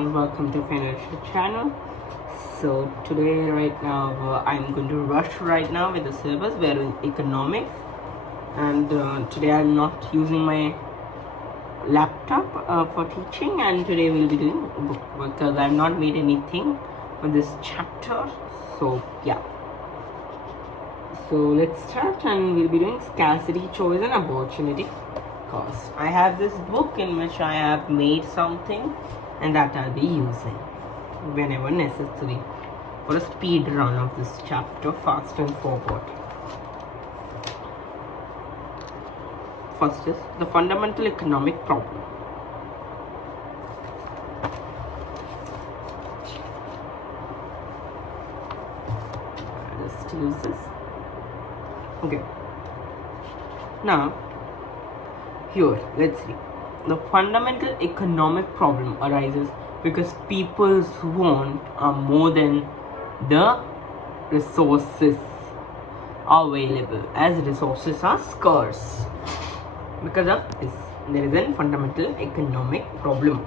everyone, welcome to Financial Channel. So today right now I'm going to rush right now with the syllabus. We are in economics, and today I'm not using my laptop for teaching, and today we'll be doing book because I've not made anything for this chapter. So yeah, so let's start, and we'll be doing scarcity, choice and opportunity cost. I have this book in which I have made something, and that I'll be using whenever necessary for a speed run of this chapter, fast and forward. First is the fundamental economic problem. Just use this. Okay. Now, here, let's see. The fundamental economic problem arises because people's want are more than the resources available, as resources are scarce. Because of this, there is a fundamental economic problem.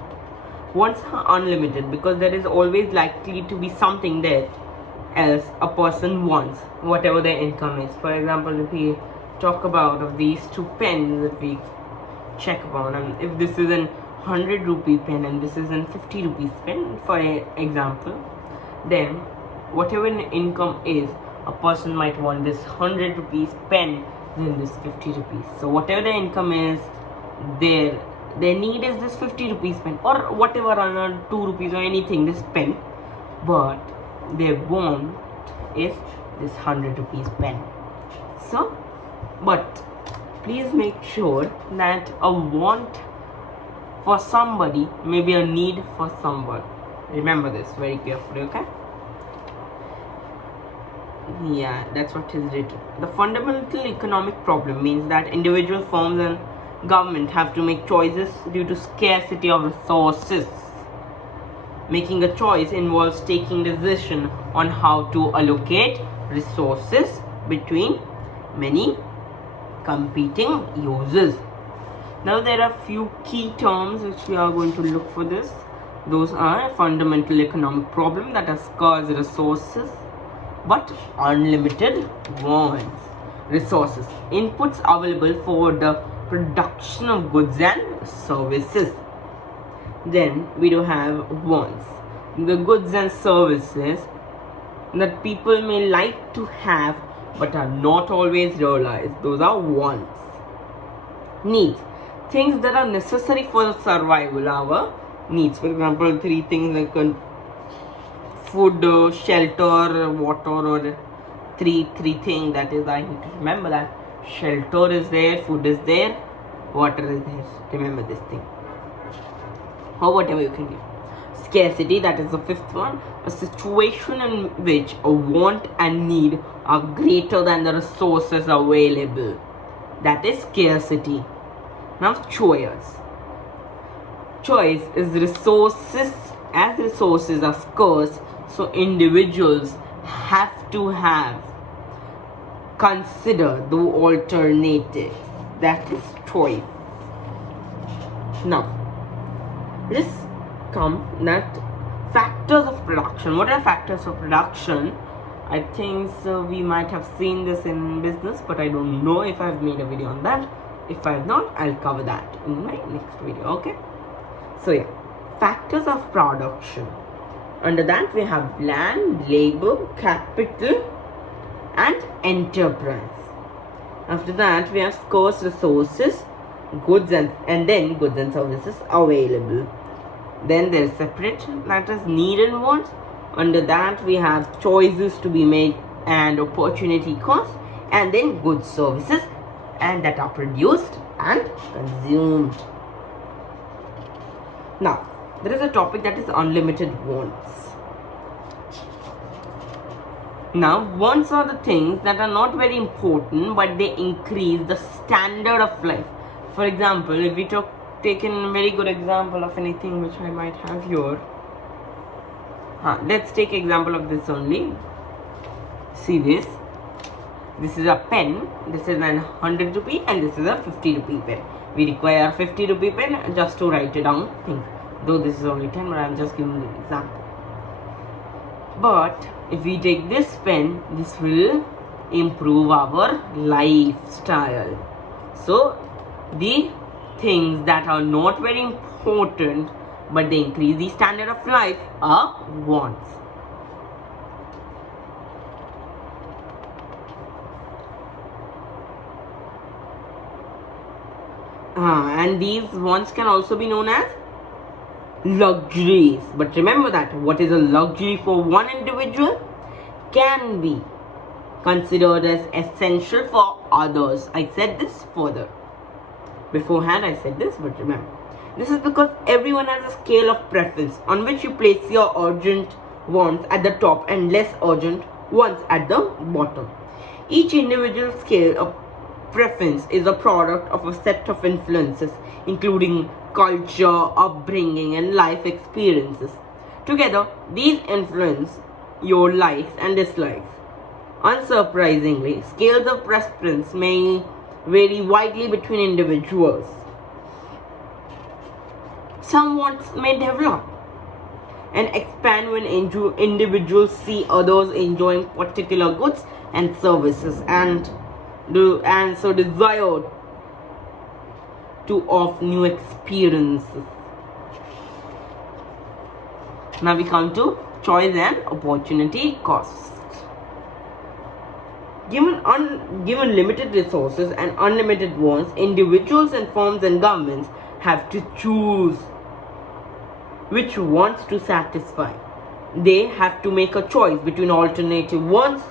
Wants are unlimited because there is always likely to be something that else a person wants, whatever their income is. For example, if we talk about of these two pens that we check upon, and if this is an 100 rupee pen and this is an 50 rupees pen, for example, then whatever income is, a person might want this 100 rupees pen than this 50 rupees. So whatever the income is, their need is this 50 rupees pen, or whatever, on 2 rupees or anything, this pen, but their want is this 100 rupees pen. So, but please make sure that a want for somebody may be a need for someone. Remember this very carefully, okay? Yeah, that's what is written. The fundamental economic problem means that individual firms and government have to make choices due to scarcity of resources. Making a choice involves taking decision on how to allocate resources between many competing users. Now there are few key terms which we are going to look for this. Those are fundamental economic problem, that are scarce resources but unlimited wants. Resources, inputs available for the production of goods and services. Then we do have wants, the goods and services that people may like to have but are not always realized. Those are wants. Needs, things that are necessary for the survival, our needs. For example, three things like food, shelter, water, or three things. That is, I need to remember that shelter is there, food is there, water is there. Remember this thing, or whatever you can do. Scarcity, that is the fifth one, a situation in which a want and need are greater than the resources available. That is scarcity. Now, choice. Choice is resources, as resources are scarce, so individuals have to consider the alternatives. That is choice. Now, let's come that factors of production. What are factors of production? I think so we might have seen this in business, but I don't know if I've made a video on that. If I have not, I'll cover that in my next video. Okay, so yeah, factors of production. Under that we have land, labor, capital and enterprise. After that we have scarce resources, goods and then goods and services available. Then there is separate, that is need and wants. Under that we have choices to be made and opportunity cost, and then goods, services and that are produced and consumed. Now there is a topic that is unlimited wants. Now, wants are the things that are not very important, but they increase the standard of life. For example, if we take a very good example of anything which I might have here. Let's take example of this only. See this. This is a pen. This is an 100 rupee and this is a 50 rupee pen. We require 50 rupee pen just to write it down things. though this is only 10, but I'm just giving you an example. But if we take this pen, this will improve our lifestyle. So the things that are not very important but they increase the standard of life are wants. And these wants can also be known as luxuries. But remember that what is a luxury for one individual can be considered as essential for others. I said this further. Beforehand I said this, but remember. This is because everyone has a scale of preference on which you place your urgent wants at the top and less urgent wants at the bottom. Each individual scale of preference is a product of a set of influences, including culture, upbringing, and life experiences. Together, these influence your likes and dislikes. Unsurprisingly, scales of preference may vary widely between individuals. Some wants may develop and expand when individuals see others enjoying particular goods and services and so desire to offer new experiences. Now we come to choice and opportunity costs. Given limited resources and unlimited wants, individuals and firms and governments have to choose which wants to satisfy. They have to make a choice between alternative wants,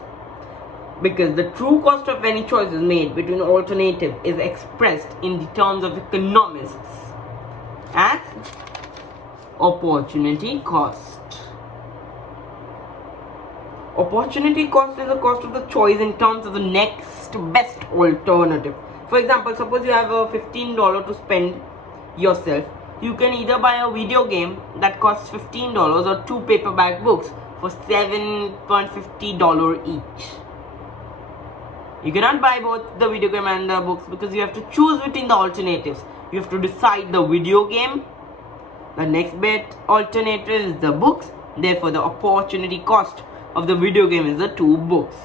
because the true cost of any choice is made between alternative is expressed in the terms of economists as opportunity cost. Opportunity cost is the cost of the choice in terms of the next best alternative. For example, suppose you have a $15 to spend yourself. You can either buy a video game that costs $15 or 2 paperback books for $7.50 each. You cannot buy both the video game and the books because you have to choose between the alternatives. You have to decide the video game. The next best alternative is the books. Therefore, the opportunity cost of the video game is the 2 books.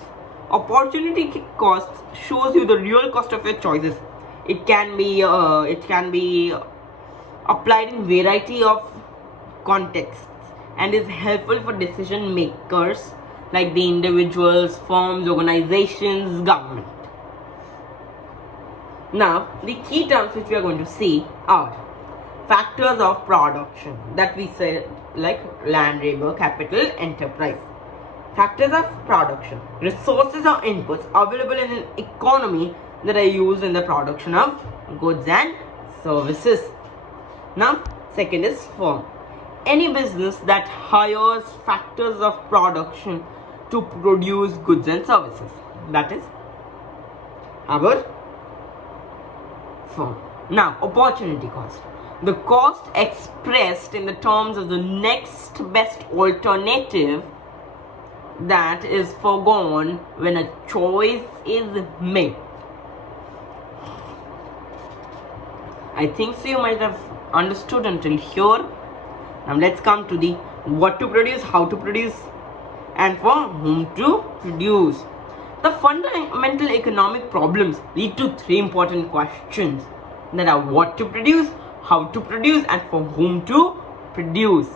Opportunity cost shows you the real cost of your choices. It can be applied in variety of contexts and is helpful for decision makers like the individuals, firms, organizations, government. Now, the key terms which we are going to see are factors of production, that we say like land, labor, capital, enterprise. Factors of production: resources or inputs available in an economy that are used in the production of goods and services. Now, second is firm. Any business that hires factors of production to produce goods and services. That is our firm. Now, opportunity cost. The cost expressed in the terms of the next best alternative that is foregone when a choice is made. I think so you might have understood until here. Now let's come to the what to produce, how to produce, and for whom to produce. The fundamental economic problems lead to 3 important questions that are what to produce, how to produce, and for whom to produce.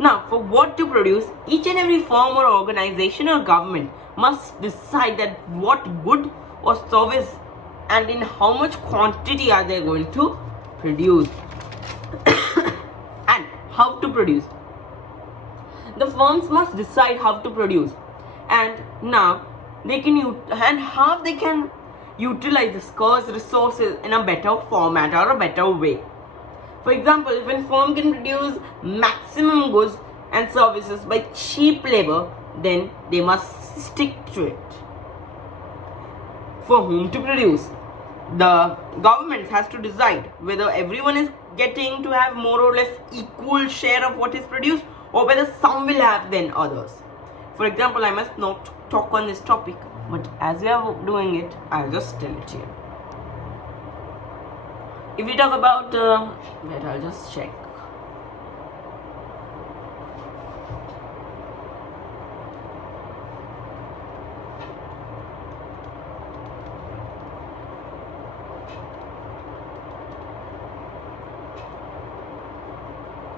Now, for what to produce, each and every firm or organization or government must decide that what good or service and in how much quantity are they going to produce and how to produce. The firms must decide how to produce, and now they can and how they can utilize the scarce resources in a better format or a better way. For example, if a firm can produce maximum goods and services by cheap labor, then they must stick to it. For whom to produce? The government has to decide whether everyone is getting to have more or less equal share of what is produced, or whether some will have than others. For example, I must not talk on this topic, but as we are doing it, I'll just tell it here. If we talk about, wait, I'll just check.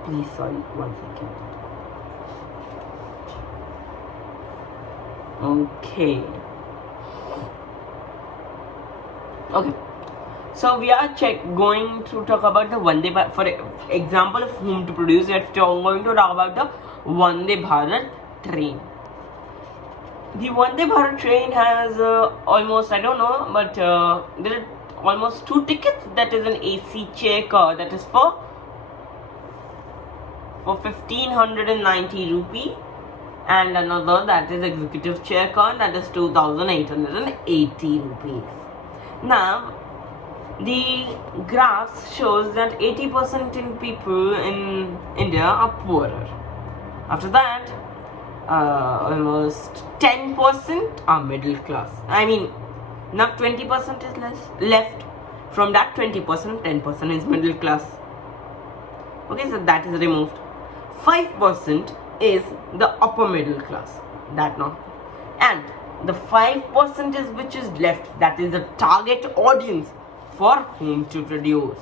Please, sorry, 1 second. Okay, so we are going to talk about the Vande Bharat. For example of whom to produce, we are going to talk about the Vande Bharat train. The Vande Bharat train has almost, I don't know, but there are almost 2 tickets. That is an AC chair car, that is for 1590 rupee, and another that is executive chair car, that is 2880 rupees. Now the graphs shows that 80% in people in India are poorer. After that, almost 10% are middle class. I mean, now 20% is left. From that 20%, 10% is middle class. Okay, so that is removed. 5% is the upper middle class. That not. And the 5% is which is left. That is the target audience for whom to produce.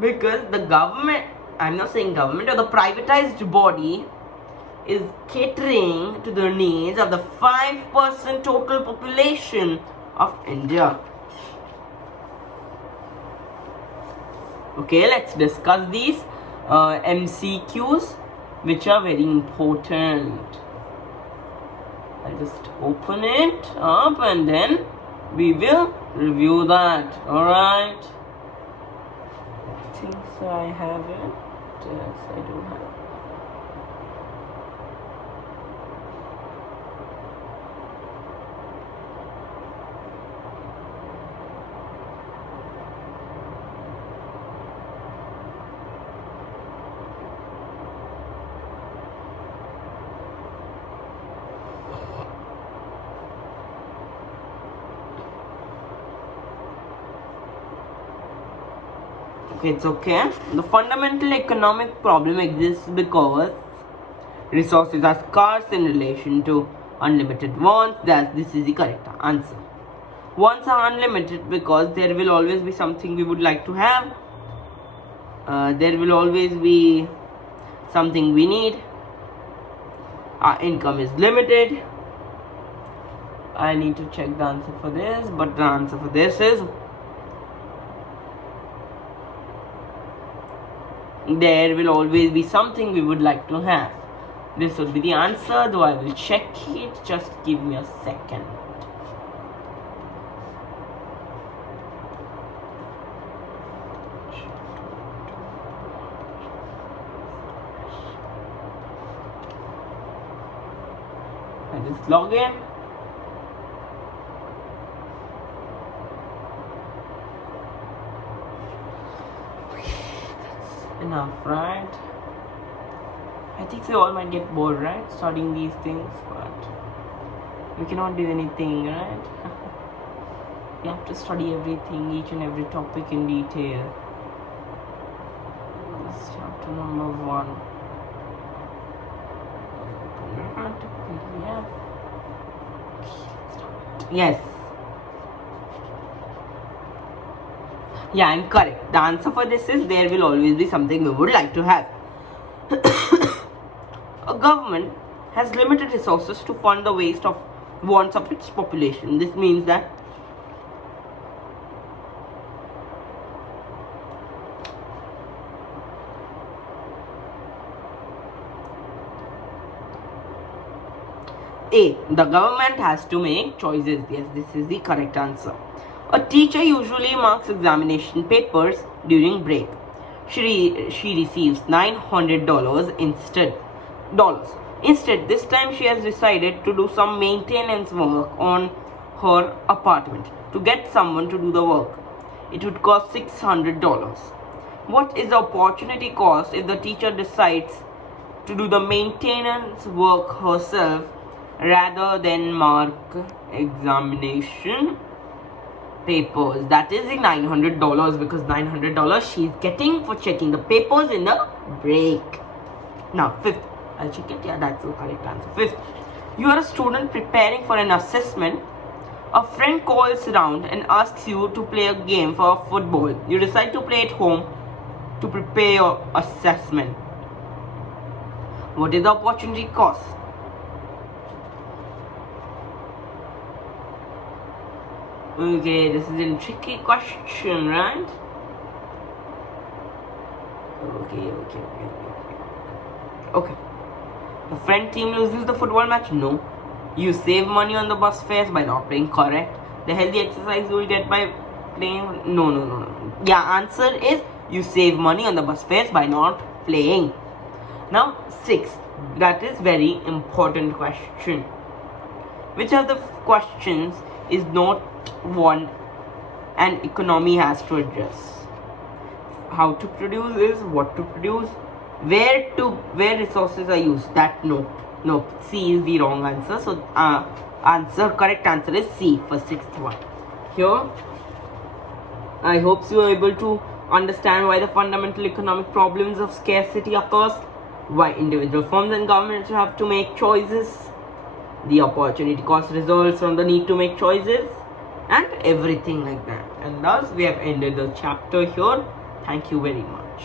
Because the government, I'm not saying government, or the privatized body is catering to the needs of the 5% total population of India. Okay, let's discuss these MCQs, which are very important. I'll just open it up and then we will review that. Alright. I think so I have it. Yes, I do have it. Okay, it's okay. The fundamental economic problem exists because resources are scarce in relation to unlimited wants. Thus, this is the correct answer. Wants are unlimited because there will always be something we would like to have. There will always be something we need. Our income is limited. I need to check the answer for this, but the answer for this is there will always be something we would like to have. This would be the answer, though I will check it. Just give me a second. I just log in. Enough, right? I think they all might get bored, right? Studying these things, but we cannot do anything, right? We have to study everything, each and every topic in detail. This is chapter number 1. Yes. Yeah, I'm correct. The answer for this is there will always be something we would like to have. A government has limited resources to fund the wants of its population. This means that A. The government has to make choices. Yes, this is the correct answer. A teacher usually marks examination papers during break. She receives $900 instead. Instead, this time she has decided to do some maintenance work on her apartment. To get someone to do the work, it would cost $600. What is the opportunity cost if the teacher decides to do the maintenance work herself rather than mark examination papers? That is the $900, because $900 she's getting for checking the papers in the break. Now, 5th, I'll check it. Yeah, that's the correct answer. 5th, you are a student preparing for an assessment. A friend calls around and asks you to play a game for football. You decide to play at home to prepare your assessment. What is the opportunity cost? Okay, this is a tricky question, right? Okay. The friend team loses the football match? No. You save money on the bus fares by not playing. Correct. The healthy exercise you will get by playing? No. Yeah, answer is you save money on the bus fares by not playing. Now, sixth, that is very important question. Which of the questions is not one an economy has to address? How to produce is what to produce. Where resources are used? That no. C is the wrong answer. So correct answer is C for sixth one. Here, I hope you are able to understand why the fundamental economic problems of scarcity occurs, why individual firms and governments have to make choices, the opportunity cost results from the need to make choices, and everything like that. And thus we have ended the chapter here. Thank you very much.